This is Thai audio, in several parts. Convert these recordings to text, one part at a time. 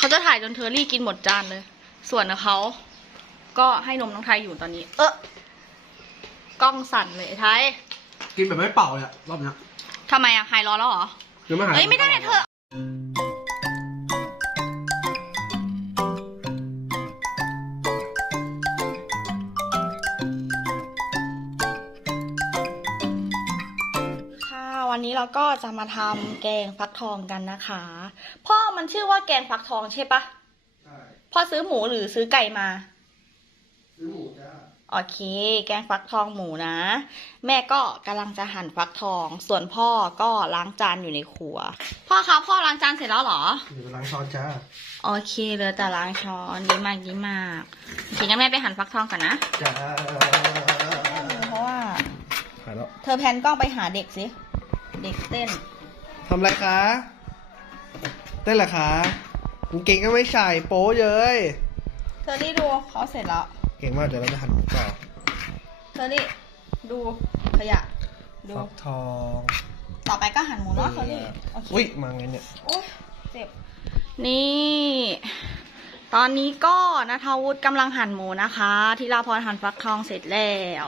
เขาจะถ่ายจนเทอรี่กินหมดจานเลย ส่วนเขา ก็ให้นมน้องไทยอยู่ตอนนี้ เออกล้องสั่นเลยไอ้ไทยกินแบบไม่เป่าเลยอะรอบเนี้ยทำไมอะหายร้อนแล้วเหรอยังไม่หายเอ้ยไม่ได้เธอ วันนี้เราก็จะมาทำแกงฟักทองกันนะคะ พ่อมันชื่อว่าแกงฟักทองใช่ปะใช่พ่อซื้อหมูหรือซื้อไก่มา ซื้อหมูจ้าโอเค แกงฟักทองหมูนะ แม่ก็กำลังจะหั่นฟักทอง ส่วนพ่อก็ล้างจานอยู่ในครัว พ่อคะพ่อล้างจานเสร็จแล้วเหรอ เดี๋ยวไปล้างช้อนจ้าโอเคเหลยแต่ล้างช้อนดีมากดีมากโอเคงั้นแม่ไปหั่นฟักทองก่อนนะจ้าเพราะว่าหายแล้วเธอแพนกล้องไปหาเด็กสิ เด็กเต้นทำอะไรคะเต้นเหรอคะกางเก่งก็ไม่ใส่โป๊เย้ยเธอรี่ดูเขาเสร็จแล้วเก่งมากเดี๋ยวเราจะหั่นหมูต่อเธอรี่ดูขยะ ดู ฟักทองต่อไปก็หั่นหมูเนาะเธอรี่โอเคอุ้ยมาไงเนี่ยโอ๊ยเจ็บ นี่ ตอนนี้ก็นัทวุฒิกำลังหั่นหมูนะคะธีราพรหั่นฟักทองเสร็จแล้ว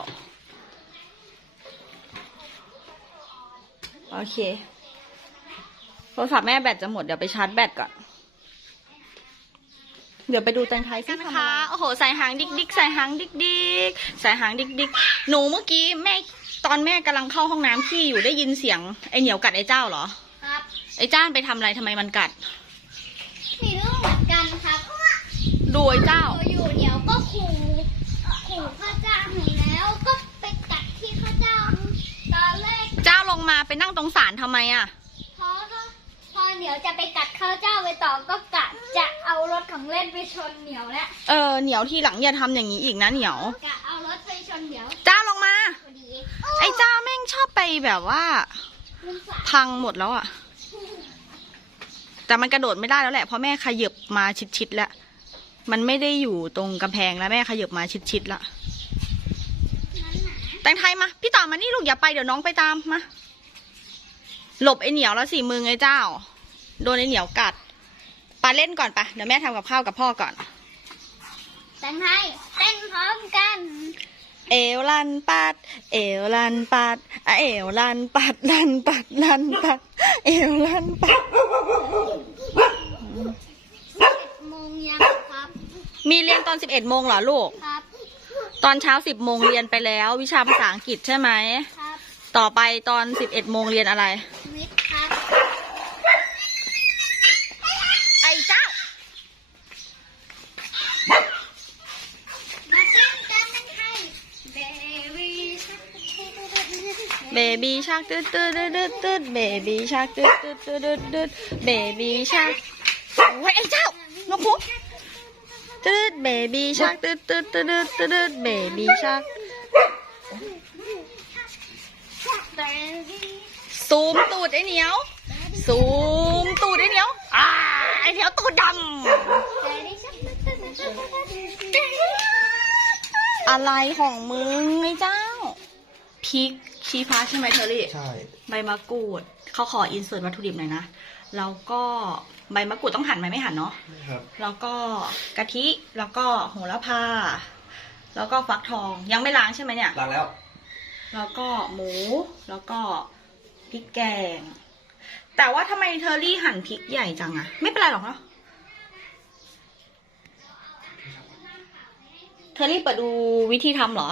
โอเค โทรศัพท์แม่แบตจะหมด เดี๋ยวไปชาร์จแบตก่อน เดี๋ยวไปดูแตงไทยสิคะโอ้โหใส่หางดิกดิกใส่หางดิกดิกใส่หางดิกดิกหนูเมื่อกี้แม่ตอนแม่กำลังเข้าห้องน้ำพี่อยู่ได้ยินเสียงไอเหนียวกัดไอเจ้าเหรอ ครับ ไอ้จ้านไปทำอะไรทำไมมันกัด มีเรื่องเหมือนกันครับดูไอ้เจ้า อยู่ๆเดี๋ยวก็ขู่ขู่ข้าเจ้าหนูแล้วก็ไปกัดที่ข้าเจ้าตอนแรก เจ้าลง มาไปนั่งตรงศาลทำไมอะ พอก็พอเดี๋ยวจะไปกัดข้าเจ้าไปต่อก็กะจะเอารถของเล่นไปชนเหนียวแล้วเออเหนียวทีหลังอย่าทำอย่างนี้อีกนะเหนียว กะเอารถไปชนเหนียวเจ้าลงมา พอดีไอ้เจ้าแม่งชอบไปแบบว่า ลุงสาวพังหมดแล้วอะ แต่มันกระโดดไม่ได้แล้วแหละเพราะแม่ขยับมาชิดๆแล้ว มันไม่ได้อยู่ตรงกำแพงแล้วแม่ขยับมาชิดๆละ นั้นหนาแตงไทยมา พี่ต่อมานี่ลูกอย่าไปเดี๋ยวน้องไปตามมา หลบไอ้เหนียวแล้วสิมือไอ้เจ้า โดนไอ้เหนียวกัดปาเล่นก่อนปะเดี๋ยวแม่ทำกับข้าวกับพ่อก่อนแต่งให้เต้นพร้อมกัน เอวลันปัด เอวลันปัดอะเอวลันปัดลันปัดลันปัด เอวลันปัดโมงยังครับ มีเรียนตอน11โมงเหรอลูก ครับ ตอนเช้า10โมงเรียนไปแล้ว วิชาภาษาอังกฤษใช่ไหมครับ ต่อไปตอน11โมงเรียนอะไร วิทย์ครับ ไอ้เจ้า มาเต้นกันนั่นให้เบบี้ เบบี้ชักตืดตืดตืดตืดตืดเบบี้ชักตืดตืดตืดตืดตืดเบบี้ชักโอ้ยไอ้เจ้านกคุกตืดเบบี้ชักตืดตืดตืดตืดตืดเบบี้ชักซูมตูดไอ้เหนียวซูมตูดไอ้เหนียวอ่าไอ้เหนียวตูดดำอะไรของมึงไอ้เจ้าพริก ชี้ฟ้าใช่ไหมเธอรี่ ใช่ ใบมะกรูดเขาขออินเสิร์ตวัตถุดิบหน่อยนะ แล้วก็ใบมะกรูดต้องหั่นไหมไม่หั่นเนาะ ครับ แล้วก็กะทิ แล้วก็โหระพา แล้วก็ฟักทองยังไม่ล้างใช่ไหมเนี่ย ล้างแล้ว แล้วก็หมู แล้วก็พริกแกง แต่ว่าทำไมเทอรี่หั่นพริกใหญ่จังอะไม่เป็นไรหรอกเนาะ เทอรี่เปิดดูวิธีทำเหรอ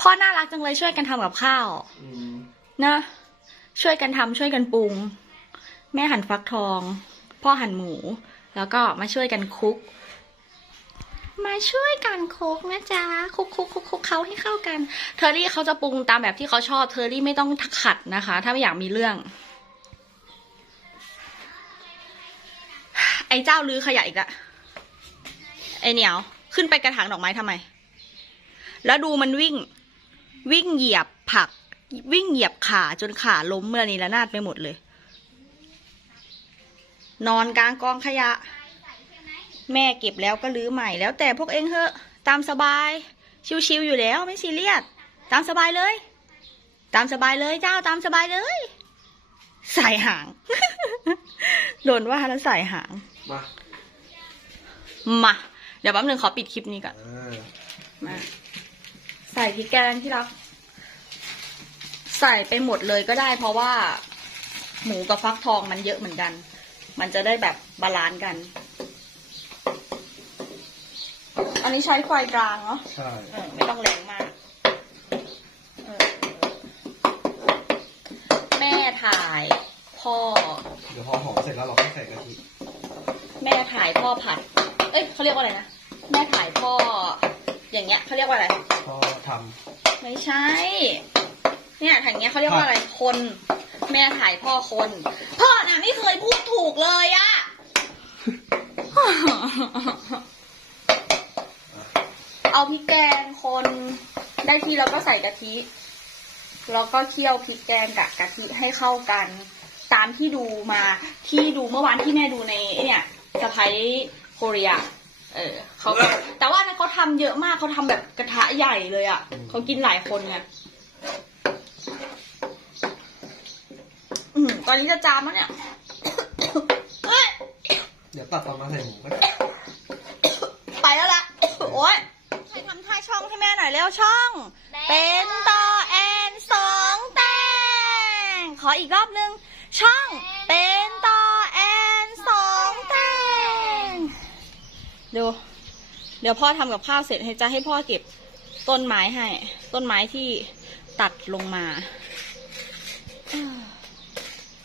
พ่อน่ารักจังเลยช่วยกันทำกับข้าวอืมนะช่วยกันทำช่วยกันปรุง แม่หั่นฟักทอง พ่อหั่นหมู แล้วก็มาช่วยกันคลุก มาช่วยกันคลุกนะจ๊ะคลุกคลุกคลุกคลุกเขาให้เข้ากัน เทอรี่เขาจะปรุงตามแบบที่เขาชอบ เทอรี่ไม่ต้องขัดนะคะ ถ้าไม่อยากมีเรื่อง ไอ้เจ้าลือขยะอีกละไอเหนียว ขึ้นไปกระถางดอกไม้ทำไม แล้วดูมันวิ่ง วิ่งเหยียบผัก วิ่งเหยียบขาจนขาล้มเมื่อนี้ละนาดไปหมดเลย นอนกลางกองขยะ แม่เก็บแล้วก็รื้อใหม่แล้วแต่พวกเองเถอะ ตามสบาย ชิวๆอยู่แล้วไม่ซีเรียสตามสบายเลย ตามสบายเลยเจ้าตามสบายเลย สายหาง โดนว่าแล้วสายหาง มามา เดี๋ยวแป๊บนึงขอปิดคลิปนี้ก่อนอ่ามา ใส่พริกแกงที่รัก ใส่ไปหมดเลยก็ได้ เพราะว่าหมูกับฟักทองมันเยอะเหมือนกัน มันจะได้แบบบาลานซ์กัน อันนี้ใช้ไฟกลางเนาะใช่เออไม่ต้องแรงมากเออแม่ถ่าย พ่อ เดี๋ยวพอหอมเสร็จแล้วเราก็ใส่กะทิแม่ถ่ายพ่อผัด เอ้ยเขาเรียกว่าอะไรนะ แม่ถ่ายพ่อ อย่างเงี้ยเขาเรียกว่าอะไรพอทไม่ใช่ เนี่ยถ่ายอย่างเงี้ยเขาเรียกว่าอะไรคน แม่ถ่ายพ่อคน พ่อน่ะไม่เคยพูดถูกเลยอะ เอาพริกแกงคนได้ที่แล้วก็ใส่กะทิ แล้วก็เคี่ยวพริกแกงกับกะทิให้เข้ากัน ตามที่ดูมาที่ดูเมื่อวานที่แม่ดูในไอ้เนี่ยสะพ้ายโคเรีย เออเขาก็แต่ว่าอันนั้นเขาทำเยอะมากเขาทำแบบกระทะใหญ่เลยอะ่ะเขากินหลายคนไงอืมตอนนี้จะจามแล้วเนี่ยเฮ้ยำเดี๋ยวตัดตอนมาใส่หมูก็ได้ไปแล้วล่ะโอ๊ยใครทำท่าช่องให้แม่หน่อยเร็วช่อง เป็นต่อแอนสองแตงขออีกรอบนึง ช่องเป็น ดูเดี๋ยวพ่อทำกับข้าวเสร็จให้จะให้พ่อเก็บต้นไม้ให้ ต้นไม้ที่ตัดลงมา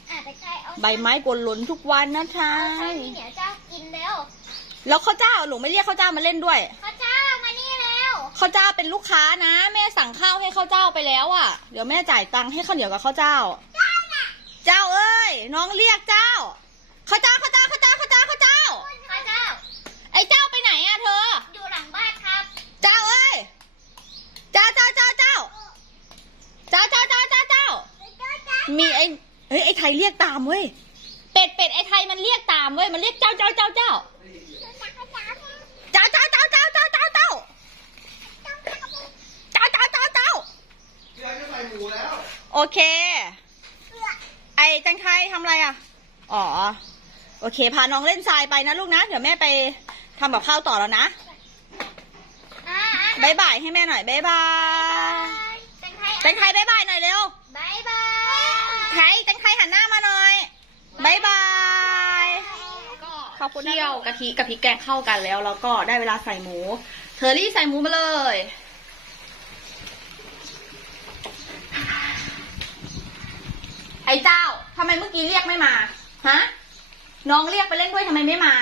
อะแต่ใครเอาใบไม้กวนหล่นทุกวันนะคะเอาข้าวที่เหนียวเจ้ากินเร็วแล้วข้าวเจ้าหนูไม่เรียกข้าวเจ้ามาเล่นด้วยข้าวเจ้ามานี่เร็วข้าวเจ้าเป็นลูกค้านะ แม่สั่งข้าวให้ข้าวเจ้าไปแล้วอะ่ะ เดี๋ยวแม่จ่ายตังค์ให้ข้าวเหนียวกับข้าวเจ้า เจ้าเอ้ย น้องเรียกเจ้าข้าวเจ้าข้าวเจ้าข้าวเจ้าข้าวเจ้าข้าวเจ้า ข้าวเจ้า ไอ้เจ้าไปไหนอะเธอ อยู่หลังบ้านครับ เจ้าเอ้ย เจ้าเจ้าเจ้าเจ้า เจ้าเจ้าเจ้าเจ้าเจ้า มีไอ้ เฮ้ยไอ้ไทยเรียกตามเว้ย เป็ดเป็ดไอ้ไทยมันเรียกตามเว้ย มันเรียกเจ้าเจ้าเจ้าเจ้าเจ้าเจ้าเจ้าเจ้าเจ้าเจ้าเจ้าเจ้าเจ้าเจ้าเจ้าเดี๋ยวจะใส่หมูแล้วโอเค ไอ้แตงไทยทำอะไรอะ อ๋อ โอเค พาน้องเล่นทรายไปนะลูกนะ เดี๋ยวแม่ไปทำกับข้าวต่อแล้วนะอ่าบายบายให้แม่หน่อยบายบายแตงไทยแตงไทยบายบายหน่อยเร็วบายบาย ไทยแตงไทยหันหน้ามาหน่อยบายบายขอบคุณเคี่ยวกะทิกับพริกแกงเข้ากันแล้ว แล้วก็ได้เวลาใส่หมู เทอรี่ใส่หมูมาเลย ไอ้เจ้าทำไมเมื่อกี้เรียกไม่มา ฮะ น้องเรียกไปเล่นด้วยทำไมไม่มา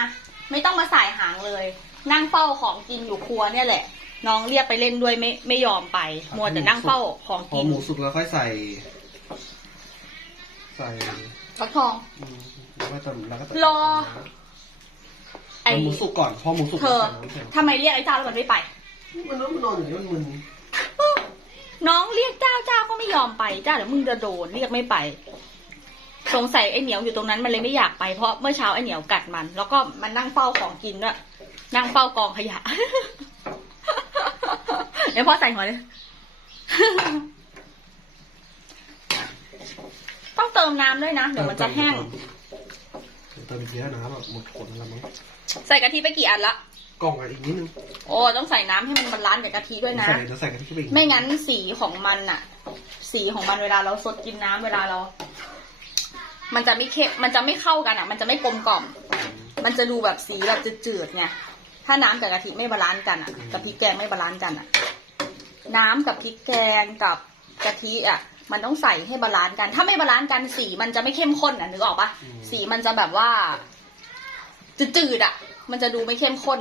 ไม่ต้องมาสายหางเลย นั่งเฝ้าของกินอยู่ครัวเนี่ยแหละ น้องเรียกไปเล่นด้วยไม่ไม่ยอมไป มัวแต่นั่งเฝ้าของพอกิน หมูสุกแล้วค่อยใส่ใส่ฟักทอง อืมแล้วก็จะแล้วก็จะรอ ไอ้เอาหมูสุกก่อนพอหมูสุกเธอใส่น้ำแข็งทำไมเรียกไอ้เจ้าแล้วมันไม่ไป มันนอนมันนอนอยู่นี่มันมึนน้องเรียกเจ้าเจ้าก็ไม่ยอมไปเจ้าเดี๋ยวมึงจะโดนเรียกไม่ไป สงสัยไอ้เหนียวอยู่ตรงนั้นมันเลยไม่อยากไปเพราะเมื่อเช้าไอ้เหนียวกัดมัน แล้วก็มันนั่งเฝ้าของกินด้วยนั่งเฝ้ากองขยะ เดี๋ยวพ่อใส่หัวเลย ต้องเติมน้ำด้วยนะ เดี๋ยวมันจะแห้ง เดี๋ยวเติมอีกเยอะน้ำแบบหมดขวดแล้วมั้งใส่กะทิไปกี่อันละ กล่องอะอีกนิดนึงโอ้ ต้องใส่น้ำให้มันบาลานซ์กับกะทิด้วยนะ ใส่เดี๋ยวใส่กะทิเข้าไปอีกไม่งั้นสีของมันอะสีของมันเวลาเราสดกินน้ำเวลาเรา มันจะไม่เข้มมันจะไม่เข้ากันอะมันจะไม่กลมกล่อม มันจะดูแบบสีแบบจืดๆไง ถ้าน้ำกับกะทิไม่บาลานซ์กันอะกับพริกแกงไม่บาลานซ์กันอะน้ำกับพริกแกงกับกะทิอะ มันต้องใส่ให้บาลานซ์กัน ถ้าไม่บาลานซ์กันสีมันจะไม่เข้มข้นอะนึกออกปะสีมันจะแบบว่าจืดๆอะมันจะดูไม่เข้มข้น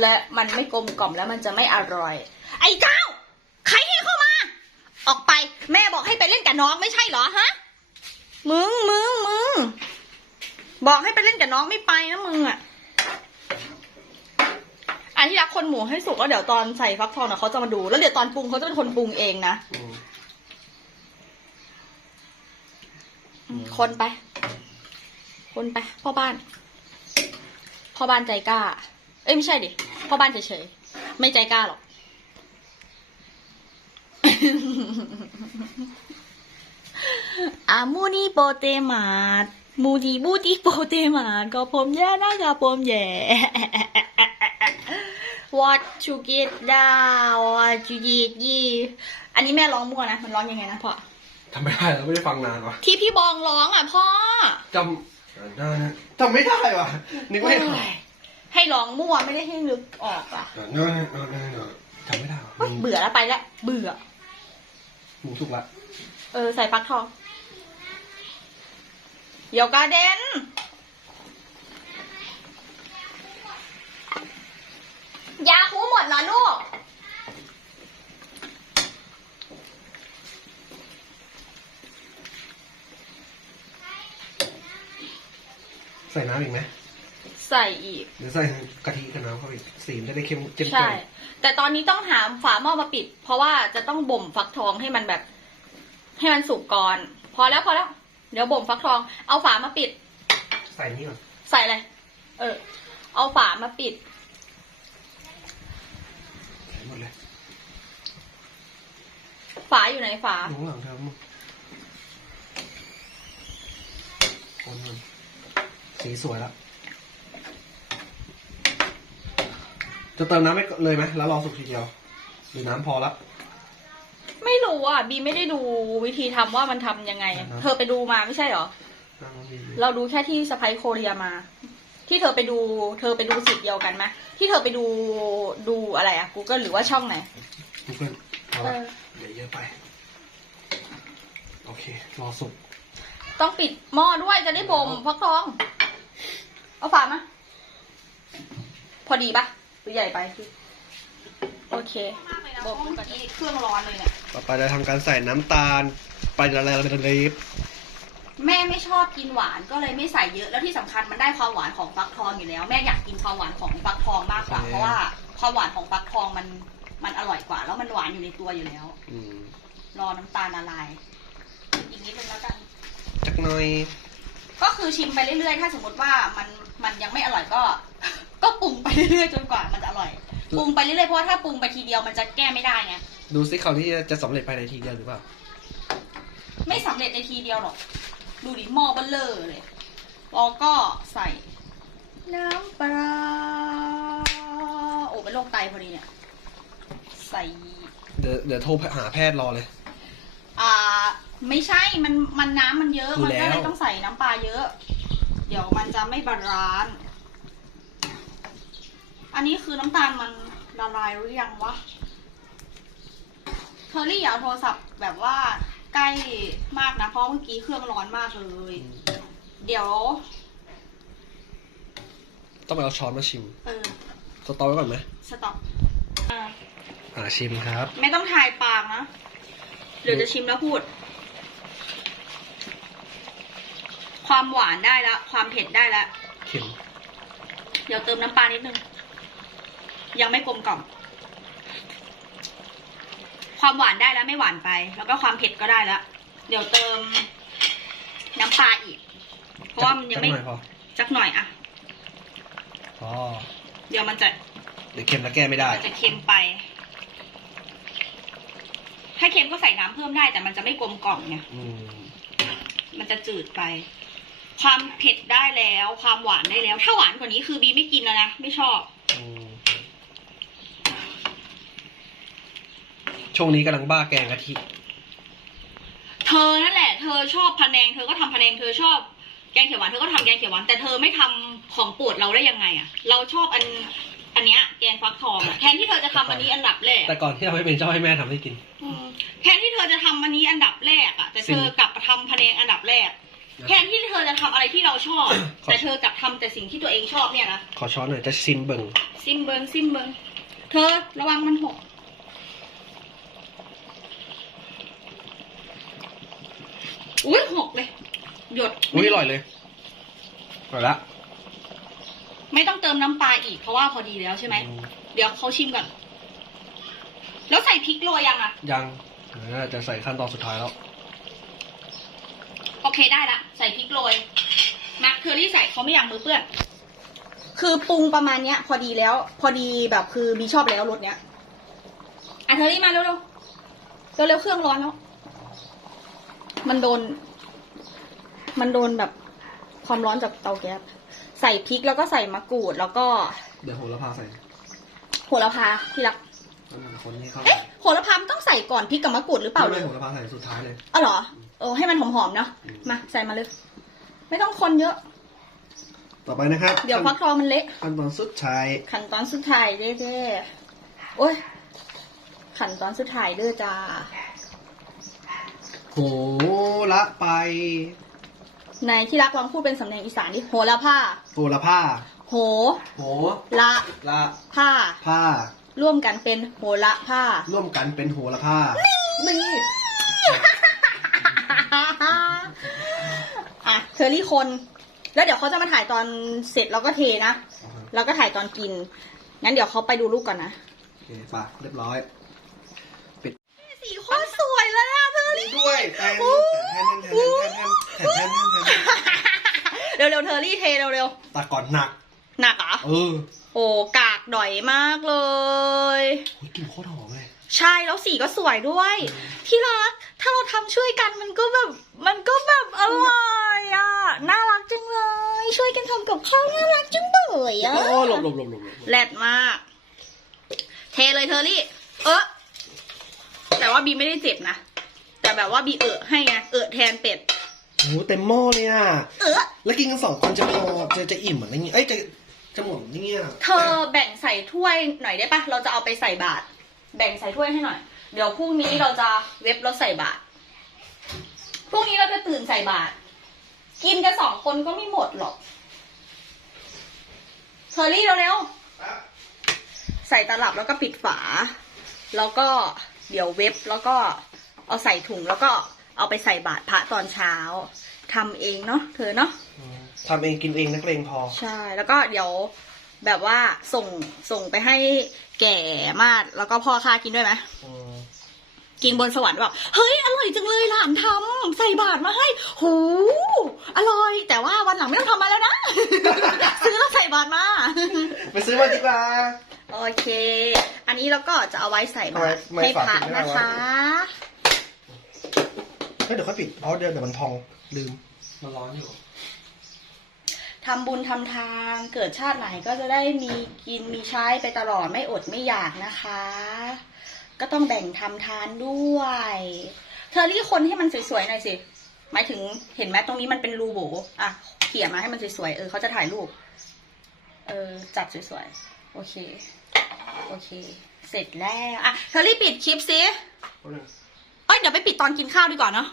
และมันไม่กลมกล่อมแล้วมันจะไม่อร่อย ไอ้เจ้าใครให้เข้ามา ออกไปแม่บอกให้ไปเล่นกับน้องไม่ใช่เหรอฮะมึงมึงมึงบอกให้ไปเล่นกับน้องไม่ไปนะมึงอะอันที่รักคนหมูให้สุกแล้วเดี๋ยวตอนใส่ฟักทองนะเขาจะมาดู แล้วเดี๋ยวตอนปรุงเขาจะเป็นคนปรุงเองนะ อืม อืม คนไป คนไป พ่อบ้าน พ่อบ้านใจกล้า เอ้ยไม่ใช่ดิ พ่อบ้านเฉยๆ ไม่ใจกล้าหรอก อามูนีโปเตมาดมูดีบูดีโปเตมาดก็ผมแย่นะคะผมแย่ What you get down What you get ye อันนี้แม่ร้องมั่วนะ มันร้องยังไงนะพ่อ ทำไม่ได้เราไม่ได้ฟังนานวะที่พี่บองร้องอะพ่อจำจำไม่ได้วะนึกไม่ออกให้ร้องมั่วไม่ได้ให้นึกออกอะจำไม่ได้วะเฮ้ยเบื่อแล้วไปแล้วเบื่อหมูสุกละเออใส่ฟักทองเดี๋ยวกาเดนยาคูหมดเหรอลูก ใส่น้ำอีกไหมใส่อีก หรือใส่กะทิกับน้ำเข้าไปอีกสีมันจะได้เค็มเจ้มใช่แต่ตอนนี้ต้องหาฝาหม้อมาปิด เพราะว่าจะต้องบ่มฟักทองให้มันแบบ ให้มันสุกก่อน พอแล้วพอแล้ว เดี๋ยวบ่มฟักทอง เอาฝามาปิด ใส่นี่ก่อนใส่เลยเออ เอาฝามาปิด ใส่หมดเลยฝาอยู่ไหนฝาดูข้างหลังเธอมึงคนมัน สีสวยแล้วจะเติมน้ำไปเลยไหมแล้วรอสุกทีเดียวหรือน้ำพอละ ไม่รู้อะ บีไม่ได้ดูวิธีทำว่ามันทำยังไงอ่าฮะเธอไปดูมาไม่ใช่เหรอ น้ำมันดีเราดูแค่ที่สไปโคเรียมา ที่เธอไปดู เธอไปดูสิทธิ์เดียวกันไหมที่เธอไปดูดูอะไรอะ Google หรือว่าช่องไหนทุกคนพอเอละอ เดี๋ยวเยอะไป โอเค รอสุก ต้องปิดหม้อด้วยจะได้บ่มฟักทอง เอาฝามา พอดีปะหรือใหญ่ไปพี่โอเคบ่มเมื่อกี้เครื่องร้อนเลยเนี่ย ต่อไปเราทำการใส่น้ำตาล ไปละลายละลายแม่ไม่ชอบกินหวานก็เลยไม่ใส่เยอะแล้วที่สำคัญมันได้ความหวานของฟักทองอยู่แล้ว แม่อยากกินความหวานของฟักทองมากกว่า เพราะว่าความหวานของฟักทองมันมันอร่อยกว่า แล้วมันหวานอยู่ในตัวอยู่แล้ว อืมรอน้ำตาลละลาย อีกนิดนึงแล้วกันจักหน่อย ก็คือชิมไปเรื่อยๆ ถ้าสมมติว่ามันมันยังไม่อร่อยก็ ก็ปรุงไปเรื่อยๆจนกว่ามันจะอร่อย ปรุงไปเรื่อยๆ เพราะว่าถ้าปรุงไปทีเดียวมันจะแก้ไม่ได้ไง ดูซิเขาวที่จะสำเร็จภายในทีเดียวหรือเปล่า ไม่สำเร็จในทีเดียวหรอก ดูดิหม้อเบลเลอร์เลยแล้วก็ใส่ น้ำปลา โอ้เป็นโรคไตพอดีเนี่ย ใส่ เดี๋ยวเดี๋ยวโทรหาแพทย์รอเลย อ่า ไม่ใช่ มัน มันน้ำมันเยอะดูมันก็เลแล้ยวต้องใส่น้ำปลาเยอะ เดี๋ยวมันจะไม่บาลานซ์อันนี้คือน้ำตาลมันละลายหรือยังวะเทอรี่อย่าเอาโทรศัพท์แบบว่าใกล้มากนะ เพราะเมื่อกี้เครื่องร้อนมากเลย เดี๋ยว ต้องไปเอาช้อนมาชิม เออ สตอไว้ก่อนไหมสต็อปอ่าอ่าชิมครับ ไม่ต้องถ่ายปากนะ เดี๋ยวจะชิมแล้วพูด ความหวานได้แล้วความเผ็ดได้แล้วเค็มเดี๋ยวเติมน้ำปลานิดนึง ยังไม่กลมกล่อม ความหวานได้แล้วไม่หวานไป แล้วก็ความเผ็ดก็ได้แล้ว เดี๋ยวเติมน้ำปลาอีก เพราะว่ามันยังไม่จักหน่อยพอจักหน่อยอะพอเดี๋ยวมันจะ เดี๋ยวเค็มแล้วแก้ไม่ได้มันจะเค็มไป ถ้าเค็มก็ใส่น้ำเพิ่มได้แต่มันจะไม่กลมกล่อมไงอืมมันจะจืดไป ความเผ็ดได้แล้ว ความหวานได้แล้ว ถ้าหวานกว่านี้คือบีไม่กินแล้วนะ ไม่ชอบ อืมช่วงนี้กำลังบ้าแกงกะทิ เธอนั่นแหละ เธอชอบพะแนง เธอก็ทำพะแนง เธอชอบแกงเขียวหวาน เธอก็ทำแกงเขียวหวาน แต่เธอไม่ทำของโปรดเราได้ยังไงอะเราชอบอัน อันเนี้ย แกงฟักทองอะแทนที่เธอจะทำอันนี้อันดับแรกแต่ก่อนที่เราไม่เป็นเจ้าให้แม่ทำให้กิน อืมแทนที่เธอจะทำอันนี้อันดับแรกอะแต่เธอกลับมาทำพะแนงอันดับแรก แทนที่เธอจะทำอะไรที่เราชอบ ขอ แต่เธอกลับทำแต่สิ่งที่ตัวเองชอบเนี่ยนะขอช้อนหน่อยจะซิมเบิงซิมเบิงซิมเบิงเธอระวังมันหกอุ้ยหกเลย หยดอุ้ยอร่อยเลยอร่อยละไม่ต้องเติมน้ำปลาอีกเพราะว่าพอดีแล้วใช่ไหม อืเดี๋ยวเขาชิมก่อน แล้วใส่พริกโรยยังอะยังเออจะใส่ขั้นตอนสุดท้ายแล้วโอ เคได้ละ ใส่พริกโรยมาร์คเคอรี่ใส่เขาไม่อยากมือเปื้อน คือปรุงประมาณเนี้ย พอดีแล้ว พอดีแบบคือบีชอบแล้วรสเนี้ยอะเทอรี่มาเร็วๆเร็วๆเครื่องร้อนแล้ว มันโดน มันโดนแบบความร้อนจากเตาแก๊สใส่พริกแล้วก็ใส่มะกรูดแล้วก็ เดี๋ยวโหระพาใส่โหระพาที่รักแล้วมันคนนี้เข้าเอ๊ะ โหระพามันต้องใส่ก่อนพริกกับมะกรูดหรือเปล่าไม่โหระพาใส่สุดท้ายเลย อ๋อเหรอเออให้มันหอมๆเนาะมาใส่มาเลยไม่ต้องคนเยอะ ต่อไปนะครับเดี๋ยวฟักทองมันเละ ขั้นตอนสุดท้ายขั้นตอนสุดท้ายเด้เด้โอ้ยขั้นตอนสุดท้ายเด้อจ้าโหละไปในที่รักลองพูดเป็นสำเนียงอีสานดิโหระพาโหระพาโหโหละละผ้าผ้า ร่วมกันเป็นโหระผ้า ร่วมกันเป็นโหระพานี่อะเธอรี่คน แล้วเดี๋ยวเขาจะมาถ่ายตอนเสร็จแล้วก็เทนะ แล้วก็ถ่ายตอนกิน งั้นเดี๋ยวเขาไปดูลูกก่อนนะโอเคป่ะเรียบร้อย ปิดสีโคตรสวยเลยอะเธอรี่ด้วยแทนแทนแทนแทนแทนแทนแเร็วๆเธอรี่เทเร็วๆต่ก่อนหนัก หนักอะเออ โอ้กากดอยมากเลยโอ้ยกลิ่นโคตรหอมเลย ใช่แล้วสีก็สวยด้วย ที่รัก ถ้าเราทำช่วยกันมันก็แบบ มันก็แบบอร่อยอะ น่ารักจังเลย ช่วยกันทำกับข้าวน่ารักจังเลยอะโอ้หลบหลบหลบหลบหลบแรดมาก เทเลยเทอรี่ เออแต่ว่าบีไม่ได้เจ็บนะ แต่แบบว่าบีเอะให้ไง เอะแทนเป็ด โอ้เต็มหม้อเลยอะ เออ แล้วกินกันสองคนจะพอจะจะอิ่มเหมือนอะไรเงี้ยเอ้ยจะ จะหมดเงี้ยเธอแบ่งใส่ถ้วยหน่อยได้ปะเราจะเอาไปใส่บาตรแบ่งใส่ถ้วยให้หน่อย เดี๋ยวพรุ่งนี้เราจะเว็บแล้วใส่บาตรพรุ่งนี้เราจะตื่นใส่บาตรกินกันสองคนก็ไม่หมดหรอกเทอรี่เร็วๆใส่ตลับแล้วก็ปิดฝา แล้วก็เดี๋ยวเว็บแล้วก็เอาใส่ถุงแล้วก็เอาไปใส่บาตรพระตอนเช้าทำเองเนาะเธอเนาะ ทำเองกินเองนักเลงพอ ใช่ แล้วก็เดี๋ยวแบบว่าส่งส่งไปให้แก่มากแล้วก็พ่อข้ากินด้วยไหมอืมกินบนสวรรค์แบบเฮ้ยอร่อยจังเลยหลานทำใส่บาตรมาให้หูอร่อย แต่ว่าวันหลังไม่ต้องทำมาแล้วนะ ซื้อแล้วใส่บาตรมา ไปซื้อมาดีกว่า โอเค อันนี้เราก็จะเอาไว้ใส่บาตรไม่ให้ฝากพระปิดไม่ได้นะวะ คะ เฮ้ยเดี๋ยวค่อยปิดเพราะเดี๋ยวเดี๋ยวมันพองลืม มันร้อนอยู่ ทำบุญทำทานเกิดชาติไหนก็จะได้มีกินมีใช้ไปตลอดไม่อดไม่อยากนะคะ ก็ต้องแบ่งทำทานด้วย เธอรี่คนให้มันสวยๆหน่อยสิหมายถึงเห็นไหมตรงนี้มันเป็นรูโบอะเขี่ยมาให้มันสวยๆเออเขาจะถ่ายรูป เออจับสวยๆโอเค โอเค เสร็จแล้วอะเธอรี่ปิดคลิปสิเอ้ยเดี๋ยวไปปิดตอนกินข้าวดีกว่าเนาะ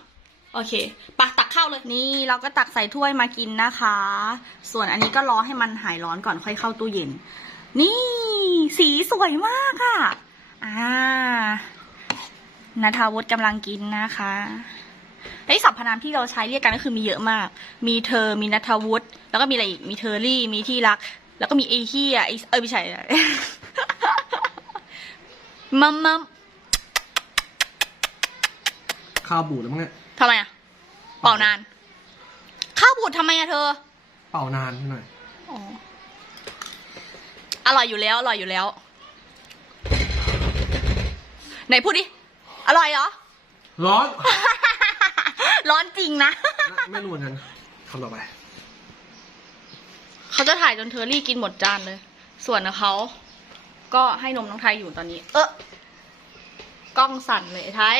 โอเคปะตักข้าวเลยนี่เราก็ตักใส่ถ้วยมากินนะคะ ส่วนอันนี้ก็รอให้มันหายร้อนก่อนค่อยเข้าตู้เย็น นี่ สีสวยมากอะ่ะ อ่านัทวุฒิกำลังกินนะคะไอ้สรรพนามที่เราใช้เรียกกันก็คือมีเยอะมาก มีเธอ มีนัทวุฒิ แล้วก็มีอะไรอีก มีเทอรี่ มีที่รัก แล้วก็มีไอ้เฮียไอ้เออไม่ใช่มัมมัมข้าวบูดแล้วมั้งเนี่ย ทำไมอะเป่านาน ข้าวบูดทำไมอะเธอ เป่านานหน่อยอ๋ออร่อยอยู่แล้ว อร่อยอยู่แล้ว ไหนพูดดิ อร่อยเหรอ ร้อน ร้อนจริงนะ ไม่รู้เหมือนกันคำต่อไป เขาจะถ่ายจนเทอรี่กินหมดจานเลย ส่วนของเขา ก็ให้นมน้องไทยอยู่ตอนนี้ เออกล้องสั่นเลยไอ้ไทย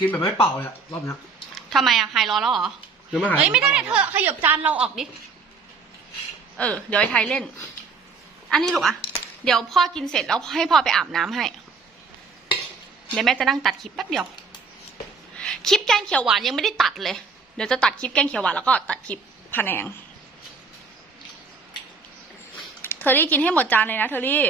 กินแบบไม่เป่าเลยอะรอบเนี้ย ทำไมอะหายร้อนแล้วเหรอคือไม่หายเอ้ยไม่ได้เธอขยับจานเราออกดิ เออ เดี๋ยวไอ้ไทยเล่น อันนี้ลูกอะเดี๋ยวพ่อกินเสร็จแล้วให้พ่อไปอาบน้ำให้ เดี๋ยวแม่จะนั่งตัดคลิปแป๊บเดียว คลิปแกงเขียวหวานยังไม่ได้ตัดเลย เดี๋ยวจะตัดคลิปแกงเขียวหวานแล้วก็ตัดคลิปผนงเทอรี่กินให้หมดจานเลยนะเทอรี่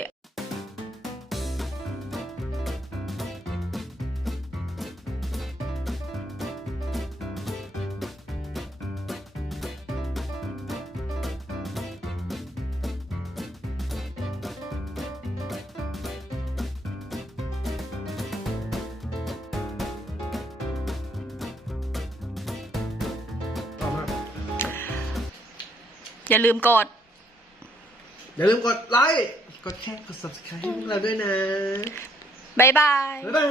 อย่าลืมกด อย่าลืมกดไลค์ กดแชร์ กด subscribe ให้พวกเราด้วยนะบายบายบ๊ายบาย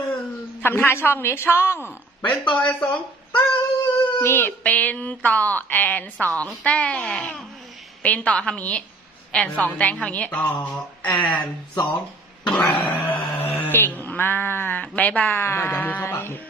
ทำท่าช่องนี้ช่อง เป็นต่อไอสองบายนี่เป็นต่อแอนสองแต้งเป็นต่อทำอย่างนี้ แอนสองแต้งทำอย่างนี้ ต่อแอนสองเก่งมากบายบายมาอย่ามือเข้าปากลูก